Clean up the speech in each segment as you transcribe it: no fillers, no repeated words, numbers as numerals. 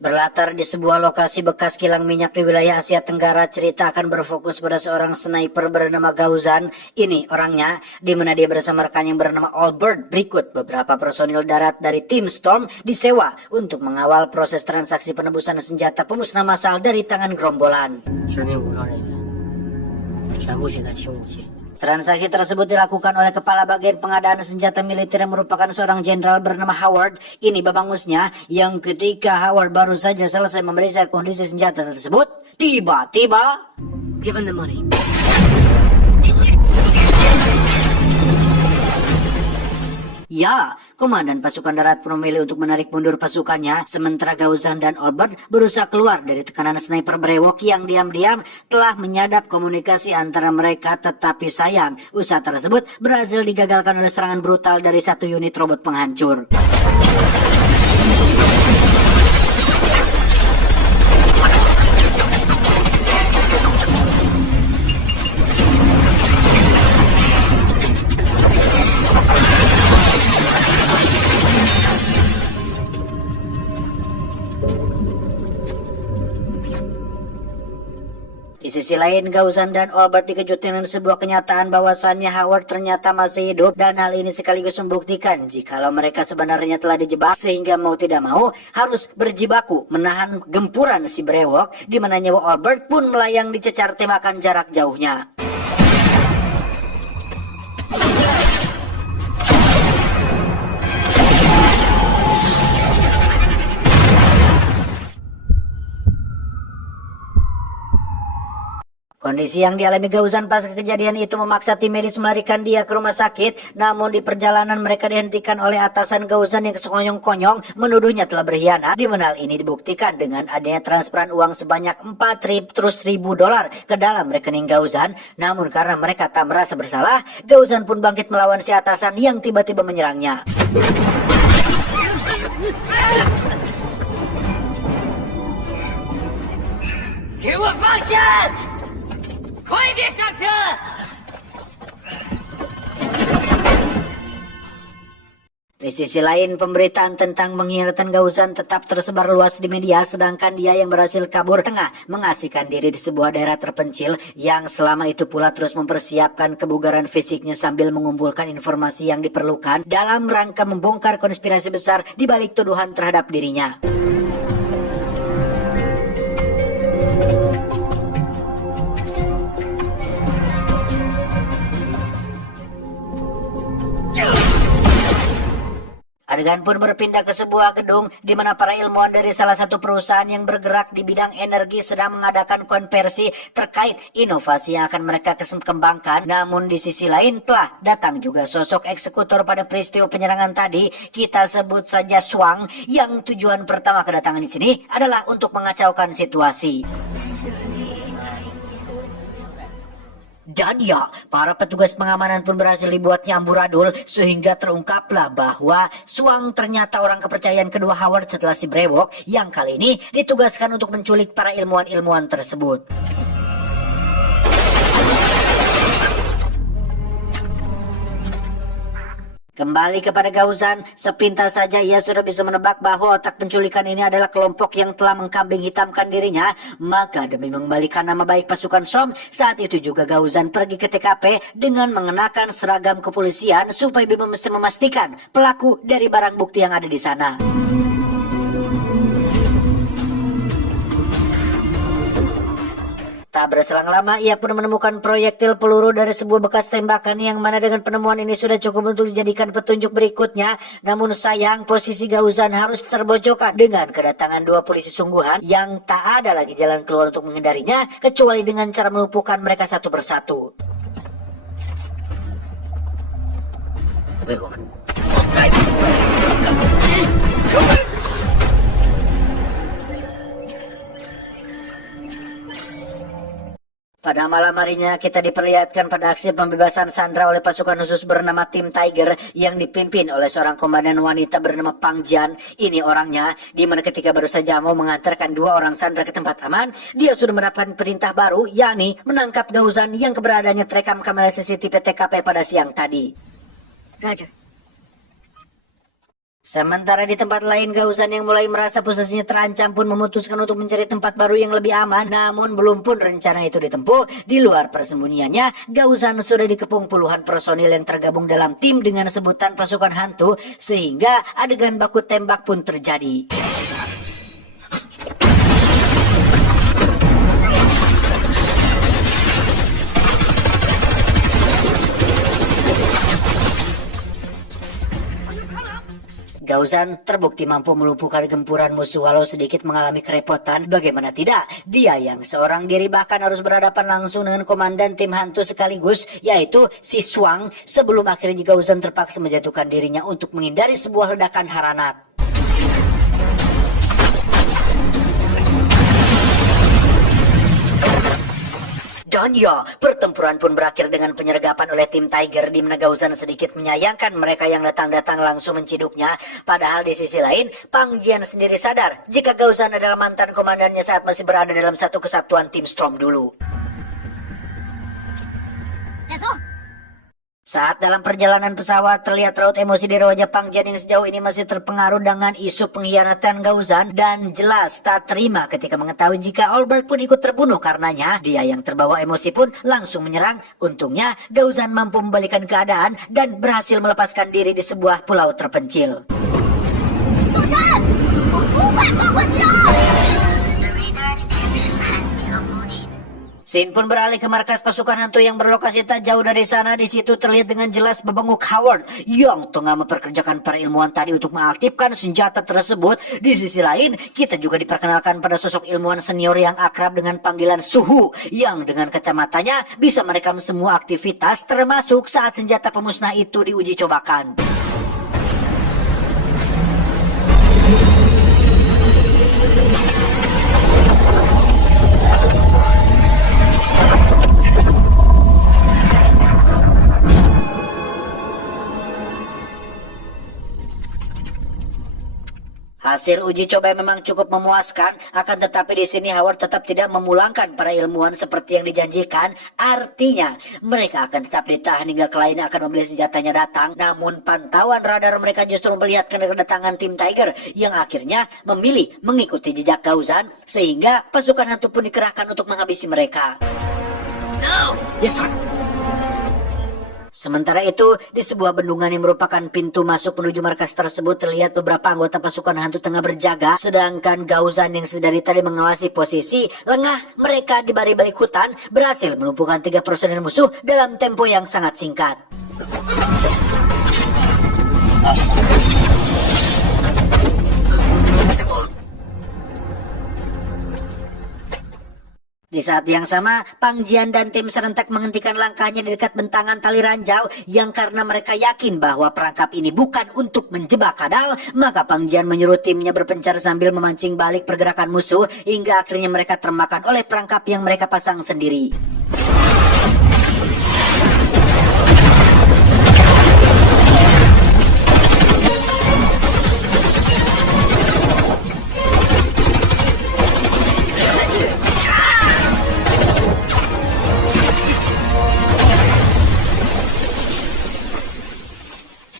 Berlatar di sebuah lokasi bekas kilang minyak di wilayah Asia Tenggara, cerita akan berfokus pada seorang sniper bernama Gauzan. Ini orangnya, di mana dia bersama rekan yang bernama Albert. Berikut beberapa personil darat dari tim Storm disewa untuk mengawal proses transaksi penebusan senjata pemusnah massal dari tangan gerombolan. Transaksi tersebut dilakukan oleh kepala bagian pengadaan senjata militer yang merupakan seorang jenderal bernama Howard. Ini babangusnya yang ketika Howard baru saja selesai memeriksa kondisi senjata tersebut, tiba-tiba Given the money. ya, komandan pasukan darat pun memilih untuk menarik mundur pasukannya, sementara Gauzan dan Albert berusaha keluar dari tekanan sniper brewok yang diam-diam telah menyadap komunikasi antara mereka. Tetapi sayang, usaha tersebut berhasil digagalkan oleh serangan brutal dari satu unit robot penghancur. Di sisi lain, Gauzan dan Albert dikejutkan dengan sebuah kenyataan bahwasannya Howard ternyata masih hidup, dan hal ini sekaligus membuktikan jikalau mereka sebenarnya telah dijebak, sehingga mau tidak mau harus berjibaku menahan gempuran si brewok, di mana nyawa Albert pun melayang dicecar tembakan jarak jauhnya. Kondisi yang dialami Gauzan pasca kejadian itu memaksa tim medis melarikan dia ke rumah sakit. Namun di perjalanan mereka dihentikan oleh atasan Gauzan yang sekonyong-konyong menuduhnya telah berkhianat. Di mana hal ini dibuktikan dengan adanya transferan uang sebanyak $400.000 ke dalam rekening Gauzan. Namun karena mereka tak merasa bersalah, Gauzan pun bangkit melawan si atasan yang tiba-tiba menyerangnya. Di sisi lain, pemberitaan tentang pengkhianatan Gauzan tetap tersebar luas di media, sedangkan dia yang berhasil kabur tengah mengasihkan diri di sebuah daerah terpencil, yang selama itu pula terus mempersiapkan kebugaran fisiknya sambil mengumpulkan informasi yang diperlukan dalam rangka membongkar konspirasi besar di balik tuduhan terhadap dirinya. Adegan pun berpindah ke sebuah gedung di mana para ilmuwan dari salah satu perusahaan yang bergerak di bidang energi sedang mengadakan konversi terkait inovasi yang akan mereka kembangkan. Namun di sisi lain telah datang juga sosok eksekutor pada peristiwa penyerangan tadi, kita sebut saja Swang, yang tujuan pertama kedatangan di sini adalah untuk mengacaukan situasi. Dan ya, para petugas pengamanan pun berhasil dibuatnya amburadul, sehingga terungkaplah bahwa Swang ternyata orang kepercayaan kedua Howard setelah si brewok, yang kali ini ditugaskan untuk menculik para ilmuwan-ilmuwan tersebut. Kembali kepada Gauzan, sepintas saja ia sudah bisa menebak bahwa otak penculikan ini adalah kelompok yang telah mengkambing hitamkan dirinya. Maka demi mengembalikan nama baik pasukan Storm, saat itu juga Gauzan pergi ke TKP dengan mengenakan seragam kepolisian supaya bisa memastikan pelaku dari barang bukti yang ada di sana. Tak berselang lama, ia pun menemukan proyektil peluru dari sebuah bekas tembakan, yang mana dengan penemuan ini sudah cukup untuk dijadikan petunjuk berikutnya. Namun sayang, posisi Gauzan harus terbojokkan dengan kedatangan dua polisi sungguhan yang tak ada lagi jalan keluar untuk menghindarinya kecuali dengan cara melumpuhkan mereka satu persatu. Pada malam harinya kita diperlihatkan pada aksi pembebasan Sandra oleh pasukan khusus bernama Tim Tiger yang dipimpin oleh seorang komandan wanita bernama Pang Jian. Ini orangnya, di mana ketika baru saja mau mengantarkan dua orang Sandra ke tempat aman, dia sudah mendapatkan perintah baru, yakni menangkap Gauzan yang keberadaannya terekam kamera CCTV TKP pada siang tadi. Roger. Sementara di tempat lain, Gauzan yang mulai merasa posisinya terancam pun memutuskan untuk mencari tempat baru yang lebih aman. Namun belum pun rencana itu ditempuh, di luar persembunyiannya, Gauzan sudah dikepung puluhan personil yang tergabung dalam tim dengan sebutan pasukan hantu, sehingga adegan baku tembak pun terjadi. Gauzan terbukti mampu melumpuhkan gempuran musuh walau sedikit mengalami kerepotan. Bagaimana tidak, dia yang seorang diri bahkan harus berhadapan langsung dengan komandan tim hantu sekaligus, yaitu si Swang, sebelum akhirnya Gauzan terpaksa menjatuhkan dirinya untuk menghindari sebuah ledakan haranat. Dan ya, pertempuran pun berakhir dengan penyergapan oleh tim Tiger, di mana Gauzan sedikit menyayangkan mereka yang datang-datang langsung menciduknya. Padahal di sisi lain, Pang Jian sendiri sadar jika Gauzan adalah mantan komandannya saat masih berada dalam satu kesatuan tim Storm dulu. Saat dalam perjalanan pesawat, terlihat raut emosi di wajah Pang Jian yang sejauh ini masih terpengaruh dengan isu pengkhianatan Gauzan, dan jelas tak terima ketika mengetahui jika Albert pun ikut terbunuh karenanya. Dia yang terbawa emosi pun langsung menyerang. Untungnya Gauzan mampu membalikan keadaan dan berhasil melepaskan diri di sebuah pulau terpencil. Scene pun beralih ke markas pasukan hantu yang berlokasi tak jauh dari sana. Di situ terlihat dengan jelas bebenguk Howard yang tengah memperkerjakan para ilmuwan tadi untuk mengaktifkan senjata tersebut. Di sisi lain, kita juga diperkenalkan pada sosok ilmuwan senior yang akrab dengan panggilan Suhu, yang dengan kacamatanya bisa merekam semua aktivitas termasuk saat senjata pemusnah itu diuji cobakan. Hasil uji coba memang cukup memuaskan, akan tetapi di sini Howard tetap tidak memulangkan para ilmuwan seperti yang dijanjikan. Artinya, mereka akan tetap ditahan hingga klien akan membeli senjatanya datang. Namun pantauan radar mereka justru memperlihatkan kedatangan tim Tiger yang akhirnya memilih mengikuti jejak Gauzan, sehingga pasukan hantu pun dikerahkan untuk menghabisi mereka. No. Yes, sir. Sementara itu, di sebuah bendungan yang merupakan pintu masuk menuju markas tersebut, terlihat beberapa anggota pasukan hantu tengah berjaga, sedangkan Gauzan yang sedari tadi mengawasi posisi, lengah mereka di balik hutan, berhasil melumpuhkan 3 personil musuh dalam tempo yang sangat singkat. Di saat yang sama, Pang Jian dan tim serentak menghentikan langkahnya di dekat bentangan tali ranjau, yang karena mereka yakin bahwa perangkap ini bukan untuk menjebak kadal, maka Pang Jian menyuruh timnya berpencar sambil memancing balik pergerakan musuh hingga akhirnya mereka termakan oleh perangkap yang mereka pasang sendiri.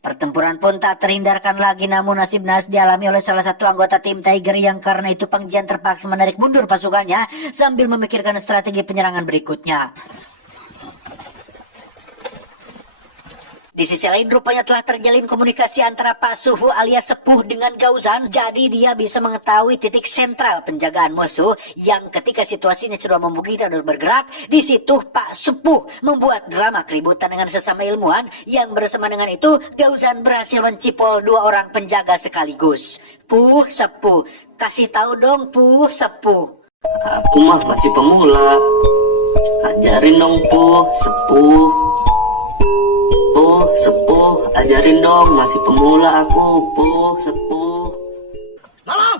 Pertempuran pun tak terhindarkan lagi, namun nasib naas dialami oleh salah satu anggota tim Tiger yang karena itu Pang Jian terpaksa menarik mundur pasukannya sambil memikirkan strategi penyerangan berikutnya. Di sisi lain, rupanya telah terjalin komunikasi antara Pak Suhu alias Sepuh dengan Gauzan. Jadi dia bisa mengetahui titik sentral penjagaan musuh yang ketika situasinya sudah memungkinkan untuk bergerak. Di situ Pak Sepuh membuat drama keributan dengan sesama ilmuwan yang bersama dengan itu Gauzan berhasil mencipol 2 orang penjaga sekaligus. Puh Sepuh, kasih tahu dong Puh Sepuh. Aku mah masih pemula. Ajarin dong Puh Sepuh. Sepuh, ajarin dong, masih pemula aku, Puh, Sepuh. Malam.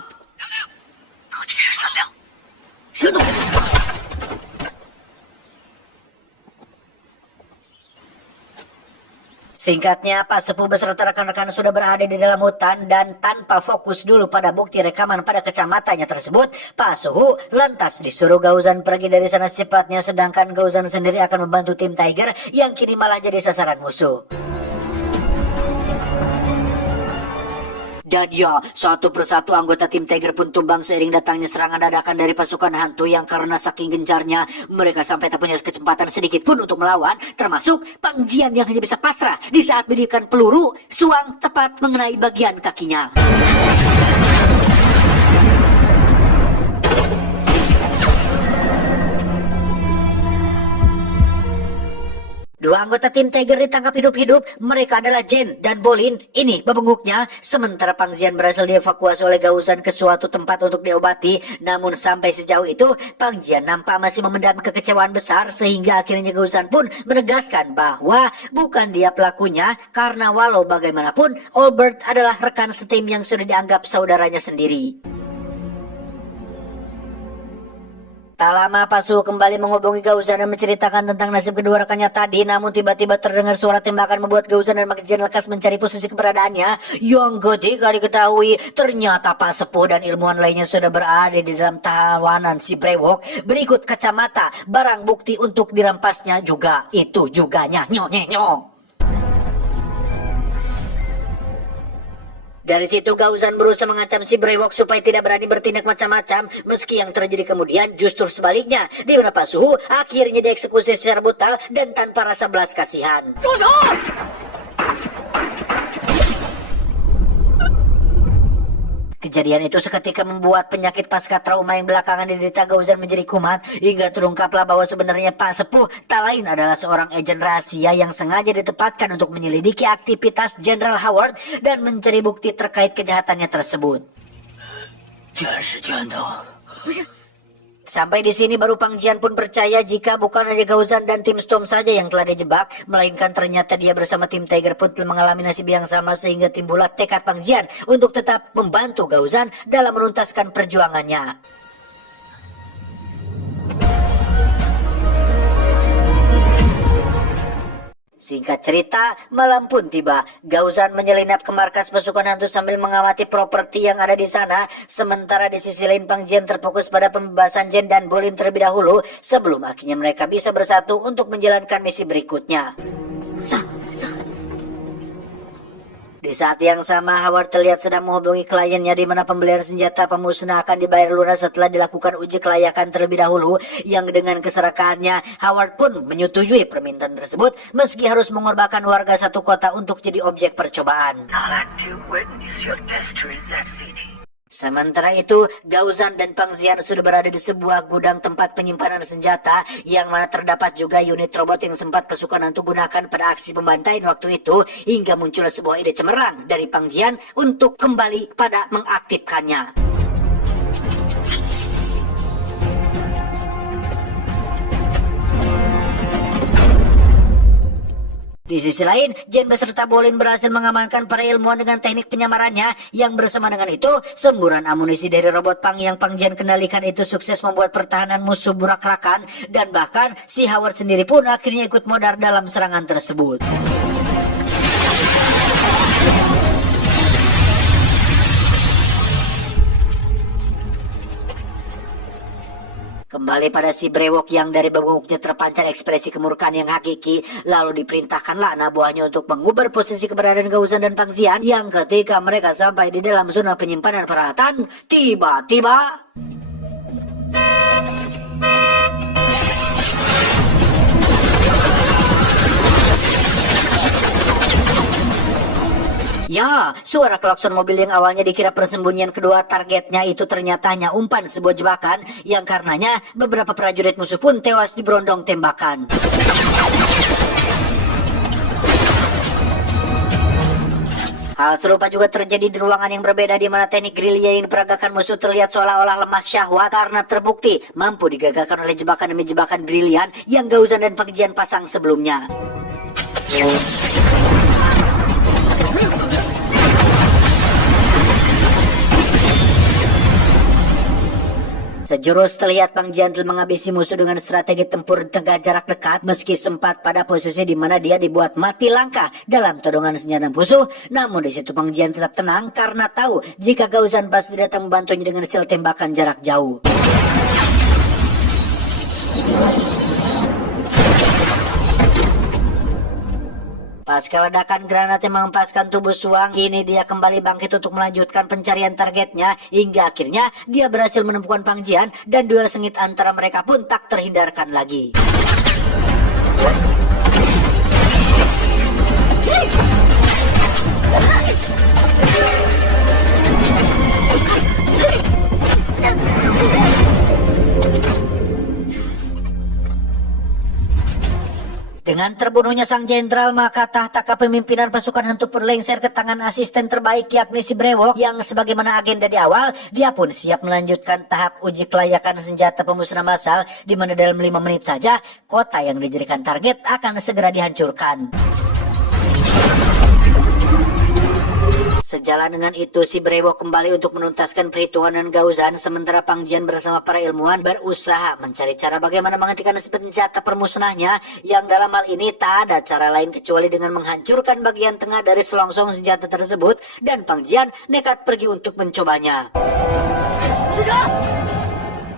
Singkatnya, Pak Sepuh beserta rekan-rekan sudah berada di dalam hutan dan tanpa fokus dulu pada bukti rekaman pada kacamatanya tersebut, Pak Suhu lantas disuruh Gauzan pergi dari sana secepatnya, sedangkan Gauzan sendiri akan membantu tim Tiger yang kini malah jadi sasaran musuh. Dan ya, satu persatu anggota tim Tiger pun tumbang seiring datangnya serangan dadakan dari pasukan hantu yang karena saking gencarnya, mereka sampai tak punya kesempatan sedikit pun untuk melawan, termasuk Pang Jian yang hanya bisa pasrah di saat menirikan peluru, suang tepat mengenai bagian kakinya. Dua anggota tim Tiger ditangkap hidup-hidup. Mereka adalah Jen dan Bolin. Ini bebenguknya. Sementara Pang Jian berhasil dievakuasi oleh Gaozan ke suatu tempat untuk diobati. Namun sampai sejauh itu, Pang Jian nampak masih memendam kekecewaan besar sehingga akhirnya Gaozan pun menegaskan bahwa bukan dia pelakunya karena walau bagaimanapun Albert adalah rekan setim yang sudah dianggap saudaranya sendiri. Tak lama Pasu kembali menghubungi Gaozan dan menceritakan tentang nasib kedua rekannya tadi. Namun tiba-tiba terdengar suara tembakan membuat Gaozan dan Pang Jian lekas mencari posisi keberadaannya. Yang ketika diketahui ternyata Pak Sepuh dan ilmuwan lainnya sudah berada di dalam tahanan si brewok. Berikut kacamata, barang bukti untuk dirampasnya juga. Itu juga nyo. Dari situ Gaozan berusaha mengancam si brewok supaya tidak berani bertindak macam-macam. Meski yang terjadi kemudian justru sebaliknya, di mana Pak Suhu akhirnya dieksekusi secara brutal dan tanpa rasa belas kasihan. Kejadian itu seketika membuat penyakit pasca trauma yang belakangan diderita Gaozan menjadi kumat, hingga terungkaplah bahwa sebenarnya Pak Sepuh tak lain adalah seorang agen rahasia yang sengaja ditempatkan untuk menyelidiki aktivitas Jenderal Howard dan mencari bukti terkait kejahatannya tersebut. Sampai di sini baru Pang Jian pun percaya jika bukan hanya Gaozan dan tim Storm saja yang telah dijebak, melainkan ternyata dia bersama tim Tiger pun telah mengalami nasib yang sama, sehingga timbullah tekad Pang Jian untuk tetap membantu Gaozan dalam menuntaskan perjuangannya. Singkat cerita, malam pun tiba. Gaozan menyelinap ke markas pasukan hantu sambil mengamati properti yang ada di sana. Sementara di sisi lain Pang Jian terfokus pada pembebasan Jen dan Bolin terlebih dahulu sebelum akhirnya mereka bisa bersatu untuk menjalankan misi berikutnya. Di saat yang sama, Howard terlihat sedang menghubungi kliennya di mana pembelian senjata pemusnah akan dibayar lunas setelah dilakukan uji kelayakan terlebih dahulu, yang dengan keserakahannya Howard pun menyetujui permintaan tersebut meski harus mengorbankan warga satu kota untuk jadi objek percobaan. Sementara itu, Gaozan dan Pang Jian sudah berada di sebuah gudang tempat penyimpanan senjata yang mana terdapat juga unit robot yang sempat pasukan hantu gunakan pada aksi pembantaian waktu itu, hingga muncul sebuah ide cemerlang dari Pang Jian untuk kembali pada mengaktifkannya. Di sisi lain, Jen beserta Bolin berhasil mengamankan para ilmuwan dengan teknik penyamarannya, yang bersama dengan itu, semburan amunisi dari robot Pang yang Pang Jian kendalikan itu sukses membuat pertahanan musuh burak-rakan, dan bahkan si Howard sendiri pun akhirnya ikut modar dalam serangan tersebut. Kembali pada si brewok yang dari benguknya terpancar ekspresi kemurkaan yang hakiki, lalu diperintahkanlah anak buahnya untuk mengubah posisi keberadaan Gaozan dan Pang Jian, yang ketika mereka sampai di dalam zona penyimpanan peralatan, tiba-tiba ya, suara klakson mobil yang awalnya dikira persembunyian kedua targetnya itu ternyata hanya umpan sebuah jebakan, yang karenanya beberapa prajurit musuh pun tewas di berondong tembakan. Hal serupa juga terjadi di ruangan yang berbeda, di mana teknik gerilya yang diperagakan musuh terlihat seolah-olah lemah syahwat karena terbukti mampu digagalkan oleh jebakan demi jebakan brilian yang Gaozan dan Pang Jian pasang sebelumnya. Sejurus terlihat Pang Jian telah menghabisi musuh dengan strategi tempur tengah jarak dekat, meski sempat pada posisi di mana dia dibuat mati langka dalam todongan senjata musuh. Namun di situ Pang Jian tetap tenang karena tahu jika Gaozan pasti datang membantunya dengan sel tembakan jarak jauh. Pasca ledakan granat yang menghempaskan tubuh Suang, kini dia kembali bangkit untuk melanjutkan pencarian targetnya hingga akhirnya dia berhasil menemukan Pang Jian dan duel sengit antara mereka pun tak terhindarkan lagi. Dengan terbunuhnya sang jenderal, maka tahta kepemimpinan pasukan hantu berlengser ke tangan asisten terbaik yakni si Brewok, yang sebagaimana agenda di awal, dia pun siap melanjutkan tahap uji kelayakan senjata pemusnah massal, di mana dalam 5 menit saja kota yang dijadikan target akan segera dihancurkan. Sejalan dengan itu, si Brewok kembali untuk menuntaskan perhitungan dengan Gaozan, sementara Pang Jian bersama para ilmuwan berusaha mencari cara bagaimana menghentikan senjata permusnahnya, yang dalam hal ini tak ada cara lain kecuali dengan menghancurkan bagian tengah dari selongsong senjata tersebut, dan Pang Jian nekat pergi untuk mencobanya.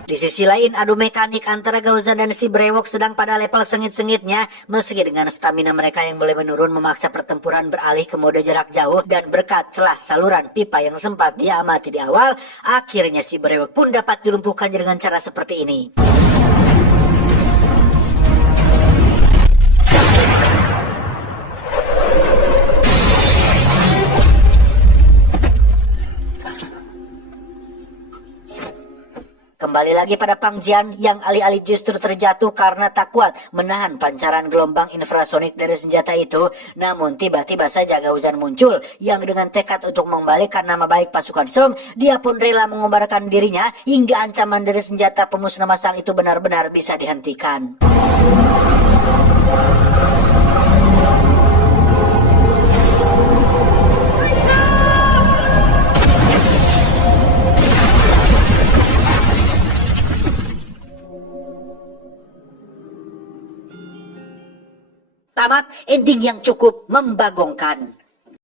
Di sisi lain, adu mekanik antara Gaozan dan si Brewok sedang pada level sengit-sengitnya, meski dengan stamina mereka yang boleh menurun memaksa pertempuran beralih ke mode jarak jauh, dan berkat celah saluran pipa yang sempat dia amati di awal, akhirnya si Brewok pun dapat dilumpuhkan dengan cara seperti ini. Kembali lagi pada Pang Jian yang alih-alih justru terjatuh karena tak kuat menahan pancaran gelombang infrasonik dari senjata itu. Namun tiba-tiba saja Gaozan muncul yang dengan tekad untuk mengembalikan nama baik pasukan Song, dia pun rela mengorbankan dirinya hingga ancaman dari senjata pemusnah massal itu benar-benar bisa dihentikan. Tamat ending yang cukup membagongkan.